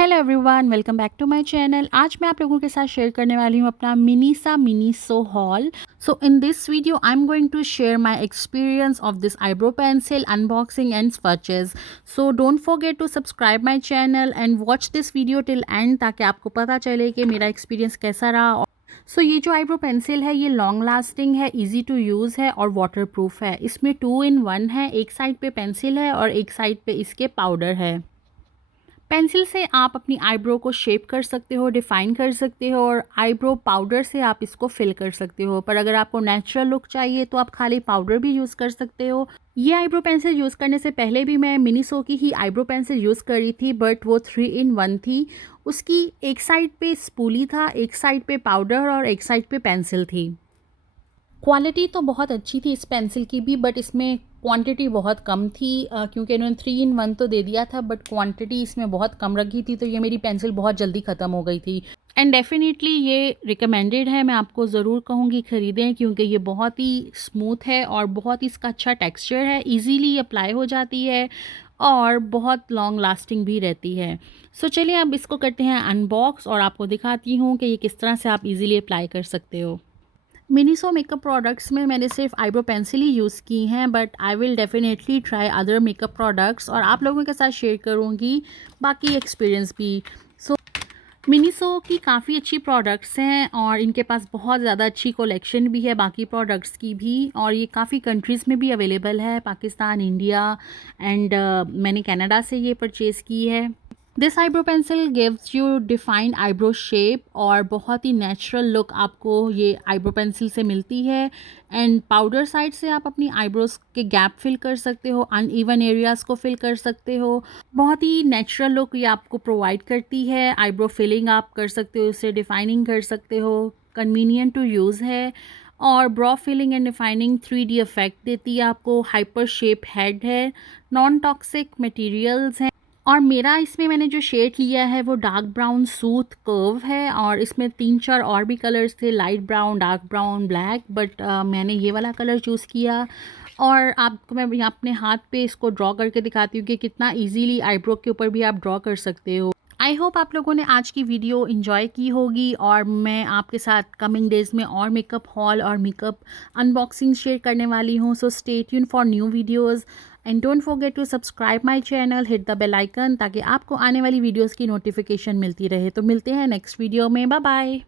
Hello everyone, welcome back to my channel. आज मैं आप लोगों के साथ शेयर करने वाली हूँ अपना Miniso haul. So in this video I am going to share my experience of this eyebrow pencil unboxing and swatches. So don't forget to subscribe my channel and watch this video till end, ताकि आपको पता चले कि मेरा experience कैसा रहा। सो ये जो आईब्रो पेंसिल है ये लॉन्ग लास्टिंग है, इजी टू यूज़ है और वाटर प्रूफ है। इसमें 2 in 1 है, एक साइड पे पेंसिल है और एक साइड पे इसके पाउडर है। पेंसिल से आप अपनी आईब्रो को शेप कर सकते हो, डिफ़ाइन कर सकते हो, और आईब्रो पाउडर से आप इसको फिल कर सकते हो। पर अगर आपको नेचुरल लुक चाहिए तो आप खाली पाउडर भी यूज़ कर सकते हो। ये आईब्रो पेंसिल यूज़ करने से पहले भी मैं मिनीसो की ही आईब्रो पेंसिल यूज़ कर रही थी, बट वो 3 in 1 थी। उसकी एक साइड पे स्पूली था, एक साइड पे पाउडर और एक साइड पे पेंसिल थी। क्वालिटी तो बहुत अच्छी थी इस पेंसिल की भी, बट इसमें क्वांटिटी बहुत कम थी, क्योंकि इन्होंने 3 in 1 तो दे दिया था, बट क्वांटिटी इसमें बहुत कम रखी थी, तो ये मेरी पेंसिल बहुत जल्दी ख़त्म हो गई थी। एंड डेफिनेटली ये रिकमेंडेड है, मैं आपको ज़रूर कहूँगी ख़रीदें, क्योंकि ये बहुत ही स्मूथ है और बहुत ही इसका अच्छा टेक्सचर है, ईजीली अप्लाई हो जाती है और बहुत लॉन्ग लास्टिंग भी रहती है। सो चलिए अब इसको करते हैं अनबॉक्स और आपको दिखाती हूँ कि ये किस तरह से आप ईज़िली अप्लाई कर सकते हो। मिनीसो मेकअप प्रोडक्ट्स में मैंने सिर्फ आईब्रो पेंसिल ही यूज़ की हैं, but I will definitely try other makeup products और आप लोगों के साथ शेयर करूँगी बाकी एक्सपीरियंस भी। सो मिनीसो की काफ़ी अच्छी प्रोडक्ट्स हैं और इनके पास बहुत ज़्यादा अच्छी कलेक्शन भी है बाकी प्रोडक्ट्स की भी, और ये काफ़ी कंट्रीज़ में भी अवेलेबल है, पाकिस्तान, इंडिया एंड मैंने कनाडा से ये परचेज़ की है। This eyebrow pencil gives you defined eyebrow shape और बहुत ही नेचुरल लुक आपको ये आईब्रो पेंसिल से मिलती है। एंड पाउडर साइड से आप अपनी आईब्रोज के गैप फिल कर सकते हो, अनइवन एरियाज़ को फिल कर सकते हो। बहुत ही नेचुरल लुक ये आपको प्रोवाइड करती है। आईब्रो फिलिंग आप कर सकते हो, इससे डिफाइनिंग कर सकते हो, कन्वीनियंट टू यूज़ है। और brow filling and defining 3D effect देती है आपको। हाइपर शेप हेड है, नॉन टॉक्सिक मटेरियल्स हैं, और मेरा इसमें मैंने जो शेड लिया है वो डार्क ब्राउन सूथ कर्व है, और इसमें 3-4 और भी कलर्स थे, light brown, dark brown, black, but मैंने ये वाला कलर चूज़ किया। और आपको मैं यहाँ अपने हाथ पे इसको ड्रॉ करके दिखाती हूँ कि कितना इजीली आईब्रो के ऊपर भी आप ड्रॉ कर सकते हो। आई होप आप लोगों ने आज की वीडियो इन्जॉय की होगी, और मैं आपके साथ कमिंग डेज़ में और मेकअप हॉल और मेकअप अनबॉक्सिंग शेयर करने वाली हूँ। So stay tune for new videos and don't forget to subscribe my channel, hit the bell icon, ताकि आपको आने वाली वीडियोज़ की नोटिफिकेशन मिलती रहे। तो मिलते हैं नेक्स्ट वीडियो में, बाय बाय।